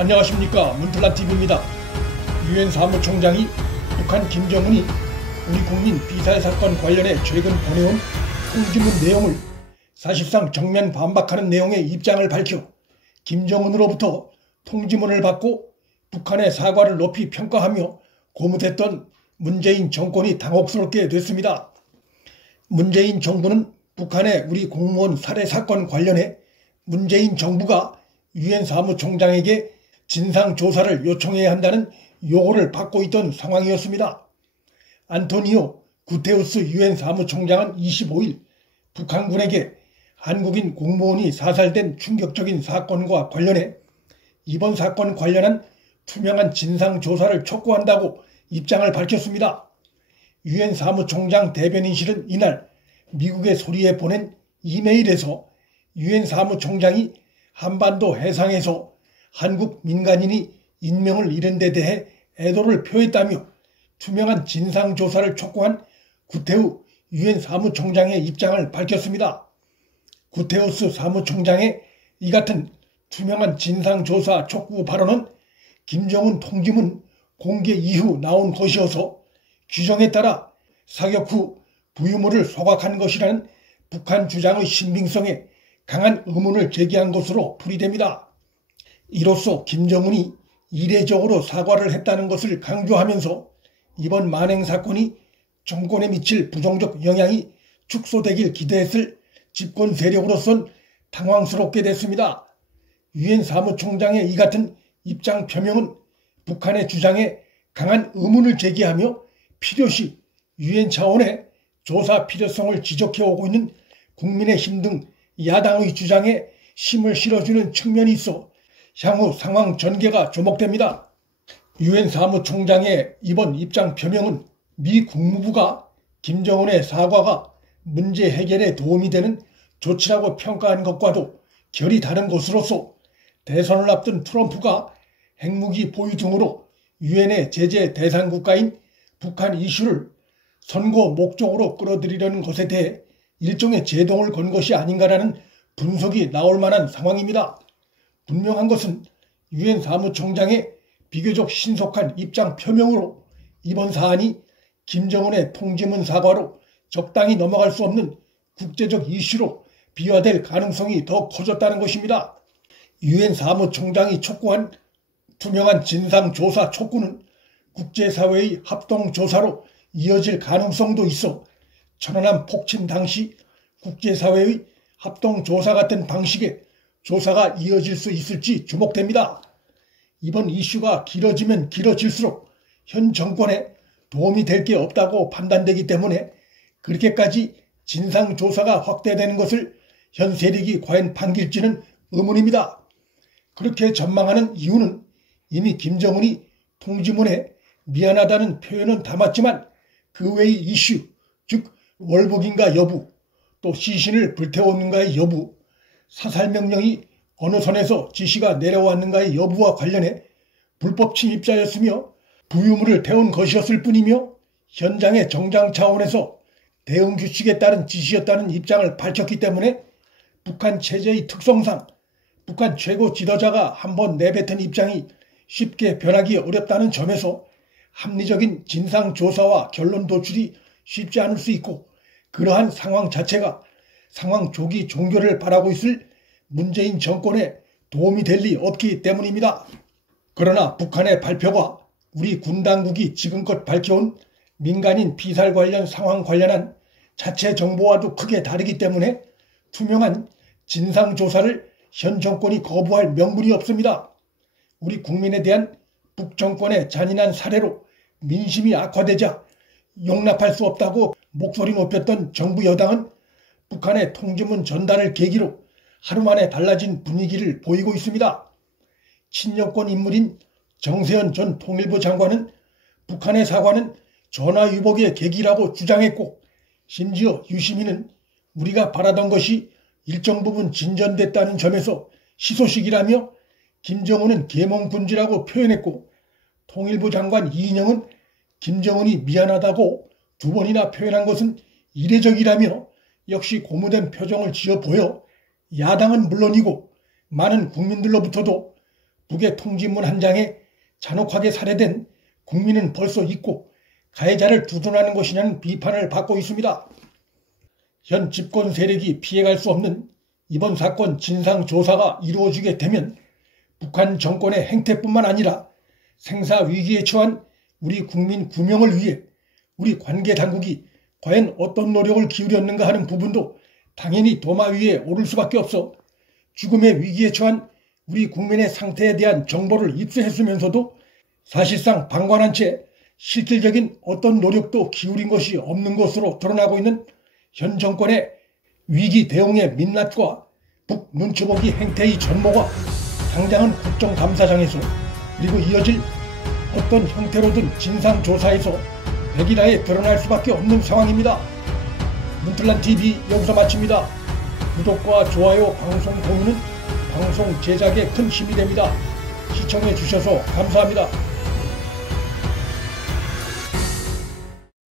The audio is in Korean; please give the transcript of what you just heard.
안녕하십니까, 문틀란TV입니다. 유엔 사무총장이 북한 김정은이 우리 국민 비살 사건 관련해 최근 보내온 통지문 내용을 사실상 정면 반박하는 내용의 입장을 밝혀 김정은으로부터 통지문을 받고 북한의 사과를 높이 평가하며 고무됐던 문재인 정권이 당혹스럽게 됐습니다. 문재인 정부는 북한의 우리 공무원 살해 사건 관련해 문재인 정부가 유엔 사무총장에게 진상조사를 요청해야 한다는 요구를 받고 있던 상황이었습니다. 안토니오 구테우스 유엔 사무총장은 25일 북한군에게 한국인 공무원이 사살된 충격적인 사건과 관련해 이번 사건 관련한 투명한 진상조사를 촉구한다고 입장을 밝혔습니다. 유엔 사무총장 대변인실은 이날 미국의 소리에 보낸 이메일에서 유엔 사무총장이 한반도 해상에서 한국 민간인이 인명을 잃은 데 대해 애도를 표했다며 투명한 진상조사를 촉구한 구테우 유엔 사무총장의 입장을 밝혔습니다. 구테우스 사무총장의 이 같은 투명한 진상조사 촉구 발언은 김정은 통지문 공개 이후 나온 것이어서 규정에 따라 사격 후 부유물을 소각한 것이라는 북한 주장의 신빙성에 강한 의문을 제기한 것으로 풀이됩니다. 이로써 김정은이 이례적으로 사과를 했다는 것을 강조하면서 이번 만행 사건이 정권에 미칠 부정적 영향이 축소되길 기대했을 집권 세력으로선 당황스럽게 됐습니다. 유엔 사무총장의 이 같은 입장 표명은 북한의 주장에 강한 의문을 제기하며 필요시 유엔 차원의 조사 필요성을 지적해오고 있는 국민의힘 등 야당의 주장에 힘을 실어주는 측면이 있어 향후 상황 전개가 주목됩니다. 유엔 사무총장의 이번 입장 표명은 미 국무부가 김정은의 사과가 문제 해결에 도움이 되는 조치라고 평가한 것과도 결이 다른 것으로서 대선을 앞둔 트럼프가 핵무기 보유 등으로 유엔의 제재 대상 국가인 북한 이슈를 선거 목적으로 끌어들이려는 것에 대해 일종의 제동을 건 것이 아닌가라는 분석이 나올 만한 상황입니다. 분명한 것은 유엔 사무총장의 비교적 신속한 입장 표명으로 이번 사안이 김정은의 통지문 사과로 적당히 넘어갈 수 없는 국제적 이슈로 비화될 가능성이 더 커졌다는 것입니다. 유엔 사무총장이 촉구한 투명한 진상조사 촉구는 국제사회의 합동조사로 이어질 가능성도 있어 천안함 폭침 당시 국제사회의 합동조사 같은 방식의 조사가 이어질 수 있을지 주목됩니다. 이번 이슈가 길어지면 길어질수록 현 정권에 도움이 될 게 없다고 판단되기 때문에 그렇게까지 진상조사가 확대되는 것을 현 세력이 과연 반길지는 의문입니다. 그렇게 전망하는 이유는 이미 김정은이 통지문에 미안하다는 표현은 담았지만 그 외의 이슈, 즉 월북인가 여부, 또 시신을 불태웠는가의 여부, 사살명령이 어느 선에서 지시가 내려왔는가의 여부와 관련해 불법 침입자였으며 부유물을 태운 것이었을 뿐이며 현장의 정장 차원에서 대응 규칙에 따른 지시였다는 입장을 밝혔기 때문에 북한 체제의 특성상 북한 최고 지도자가 한번 내뱉은 입장이 쉽게 변하기 어렵다는 점에서 합리적인 진상조사와 결론 도출이 쉽지 않을 수 있고 그러한 상황 자체가 상황 조기 종결을 바라고 있을 문재인 정권에 도움이 될 리 없기 때문입니다. 그러나 북한의 발표가 우리 군 당국이 지금껏 밝혀온 민간인 피살 관련 상황 관련한 자체 정보와도 크게 다르기 때문에 투명한 진상조사를 현 정권이 거부할 명분이 없습니다. 우리 국민에 대한 북정권의 잔인한 살해로 민심이 악화되자 용납할 수 없다고 목소리 높였던 정부 여당은 북한의 통지문 전달을 계기로 하루 만에 달라진 분위기를 보이고 있습니다. 친여권 인물인 정세현 전 통일부 장관은 북한의 사과는 전화위복의 계기라고 주장했고 심지어 유시민은 우리가 바라던 것이 일정 부분 진전됐다는 점에서 희소식이라며 김정은은 계몽군지라고 표현했고 통일부 장관 이인영은 김정은이 미안하다고 두 번이나 표현한 것은 이례적이라며 역시 고무된 표정을 지어 보여 야당은 물론이고 많은 국민들로부터도 북의 통지문 한 장에 잔혹하게 살해된 국민은 벌써 있고 가해자를 두둔하는 것이냐는 비판을 받고 있습니다. 현 집권 세력이 피해갈 수 없는 이번 사건 진상조사가 이루어지게 되면 북한 정권의 행태뿐만 아니라 생사위기에 처한 우리 국민 구명을 위해 우리 관계당국이 과연 어떤 노력을 기울였는가 하는 부분도 당연히 도마 위에 오를 수밖에 없어 죽음의 위기에 처한 우리 국민의 상태에 대한 정보를 입수했으면서도 사실상 방관한 채 실질적인 어떤 노력도 기울인 것이 없는 것으로 드러나고 있는 현 정권의 위기 대응의 민낯과 북 눈치보기 행태의 전모가 당장은 국정감사장에서 그리고 이어질 어떤 형태로든 진상조사에서 백일하에 드러날 수밖에 없는 상황입니다. 문틀란TV 여기서 마칩니다. 구독과 좋아요, 방송 공유는 방송 제작에 큰 힘이 됩니다. 시청해 주셔서 감사합니다.